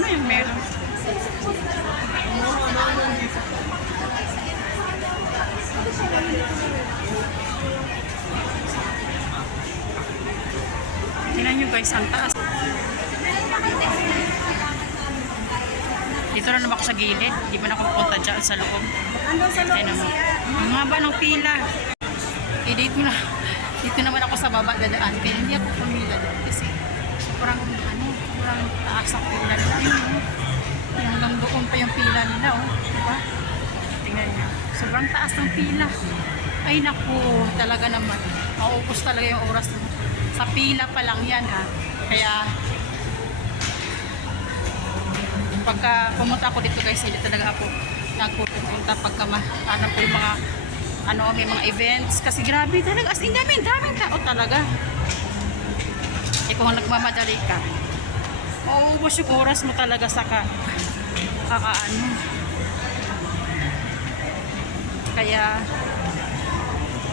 Ano yung meron? Tingnan nyo guys, ang taas. Dito na naman ako sa gilid. Di ba na ako pupunta dyan sa loob? Tingnan mo. Ang haba ng pila. Dito na. Dito naman ako sa baba dadaan. Kaya hindi ako pumila doon. Kasi sobrang taas ang pila nila. Hanggang doon pa yung pila nila. Oh. Diba? Tingnan nyo. Sobrang taas ng pila. Ay naku, talaga naman. Maubos talaga yung oras. Sa pila pa lang yan ha. Kaya pagka pumunta ako dito guys, hindi talaga ako nagpupunta pagka hanap ko yung mga may mga events. Kasi grabe talaga. As in, daming tao talaga. Eh kung nagmamadali ka, mauubos yung oras mo talaga sa kakaano. Kaya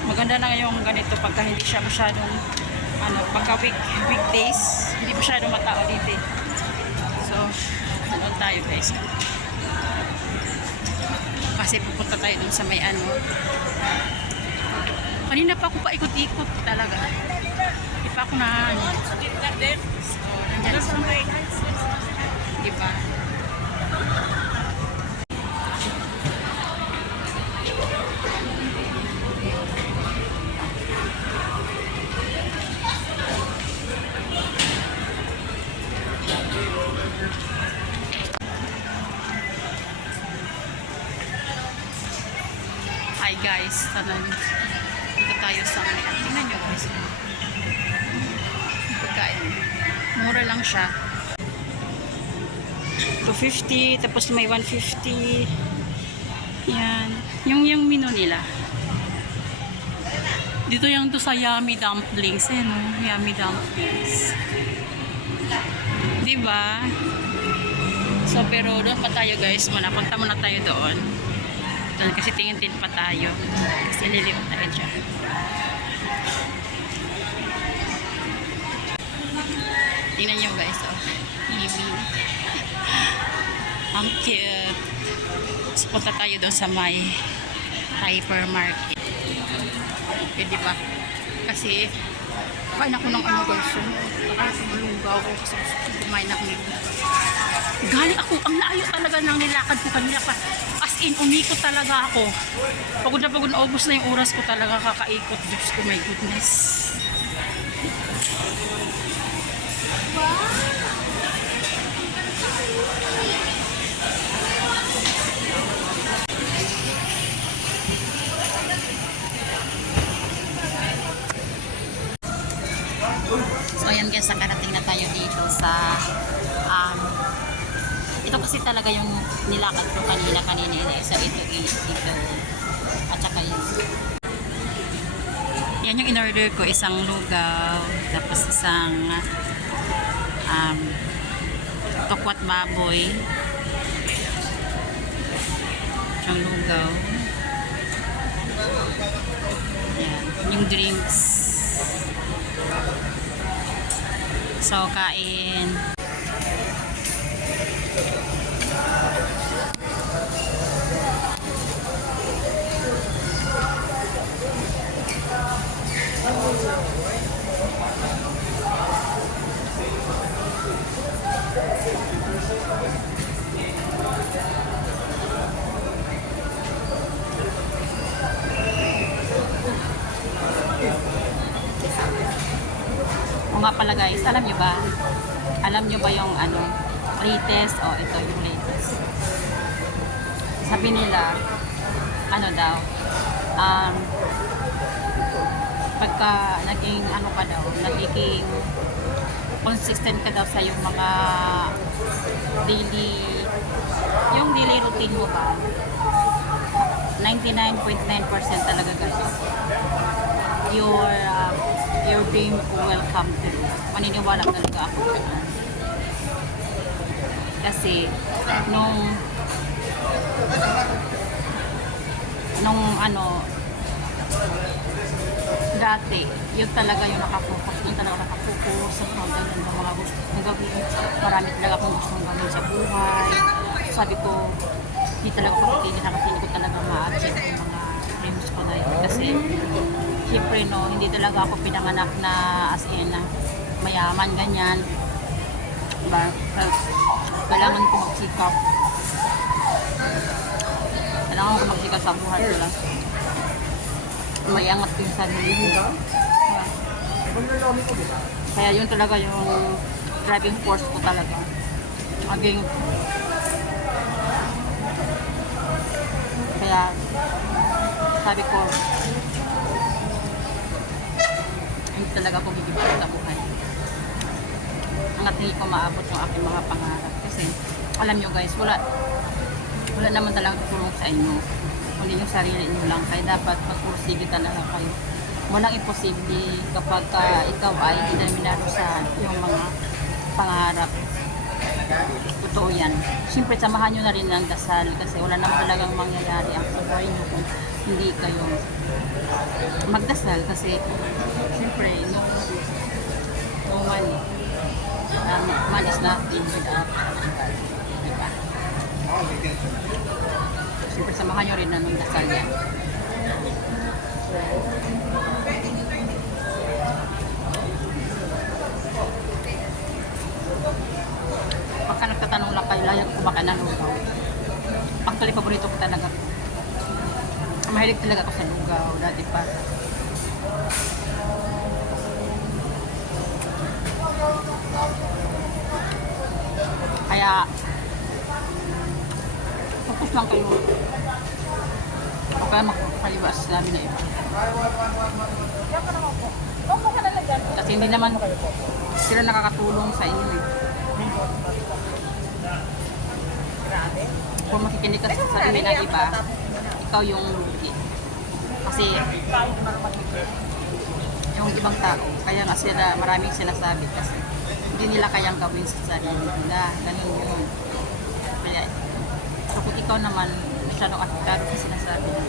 maganda na yung ganito pagka hindi siya masyadong pagka weekdays, hindi masyadong matao dito. So, ano tayo guys? Kasi pupunta tayo dun sa may kanina pa ako paikot-ikot talaga. Hindi pa ako na So, nandiyan sa may diba? Hi guys, dito tayo sa tingnan nyo guys, pagkain mura lang siya, 250 tapos may 150 yan, yung menu nila dito. Yung to sa yummy dumplings no? Yummy dumplings, diba? So pero doon pa tayo guys, punta muna tayo doon kasi tingin-tin pa tayo kasi liliw tayo dyan. Tingnan nyo guys, ang cute. So punta tayo doon sa may hypermarket. Okay, diba? Kasi kain ako ng guys, malunggaw ako kasi kumain ako nito. Galing ako, ang layo talaga ng nilakad ko kanina pa. As in, umikot talaga ako. Pagod na pagod, naubos na yung oras ko talaga kakaikot. Diyos ko, my goodness. Wow! So, ayan guys, nakarating na tayo dito sa ito kasi talaga yung nilakad ko kanina sa ito at saka yun. Yan yung in-order ko, isang lugaw tapos isang tokwat baboy, isang lugaw, yan, yung drinks. So kain. O nga pala guys, alam nyo ba yung latest? Ito yung latest. Sabi nila daw, pagka naging nagiging consistent ka daw sa yung mga daily routine mo ba, 99.9% talaga guys, your dream will come true. Maniniwala talaga ako dyan. Kasi nung dati, yun talaga yung nakapokus. Yun talaga nakapokus sa ganyan ng mga gusto kong gawin. marami talaga akong gustong gawin sa buhay. Sabi ko, hindi talaga ako titigil kasi hindi ko talaga ma-achieve yung mga dreams ko na yun. Kasi, syempre no, hindi talaga ako pinanganak na as in na mayaman, ganyan. Diba? Kailangan ko magsikap. Kailangan ko magsikap sa buhay ko lang. Mayangat ko yung sarili ko. Kaya yun talaga yung driving force ko talaga. Maging kaya sabi ko hindi talaga ako gigibig sa buhay. Hanggat hindi ko maabot yung aking mga pangarap. Kasi alam nyo guys, wala naman talagang tutulong sa inyo. Kundi yung sarili nyo lang. Kaya dapat magpursige talaga kayo. Walang imposible kapag ikaw ay determinado sa yung mga pangarap. Totoo yan. Siyempre, samahan nyo na rin ng dasal kasi wala naman talagang mangyayari ang sa buhay nyo kung hindi kayo magdasal kasi siyempre, no money. Man is nothing without God. Diba? Siyempre, samahan nyo rin na ng dasal yan. Pagka nagtatanong lang kayo, layang ko baka nalugaw. Actually, paborito ko talaga. Mahilig talaga ako sa lugaw, dati pa. Kaya, focus lang kayo. O kaya makaliwas namin na iba. Kasi hindi naman sila nakakatulong sa inyo eh. Kung makikinig ka sa sarili ng iba, ikaw yung lugi. Kasi yung ibang tao, kaya nga sila maraming sinasabi kasi hindi nila kayang gawin sa sarili nila. Ganun yun. Kaya, so kung ikaw naman masyadong aktado sa sinasabi nila,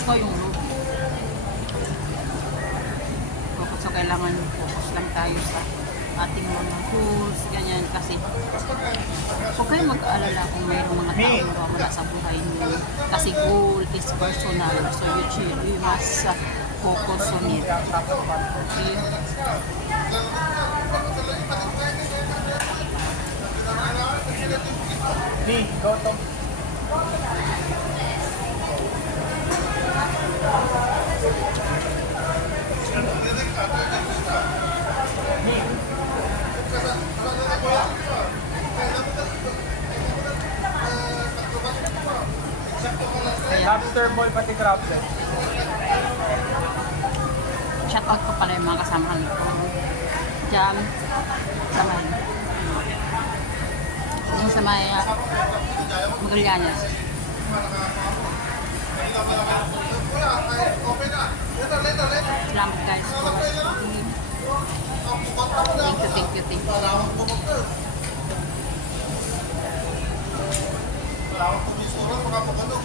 ikaw yung lugi. So kailangan focus lang tayo sa ating mga goals, ganyan kasi huwag kayong mag-aalala kung mayroong mga tao na wala sa buhay niyo kasi goal is personal so you must focus on it. Okay? Go to. Lobster boy pati crab set. Shout out ko pala yung mga kasamahan ko. Jam, sa may yung sa may Magallanes. Salamat guys for watching. Thank you.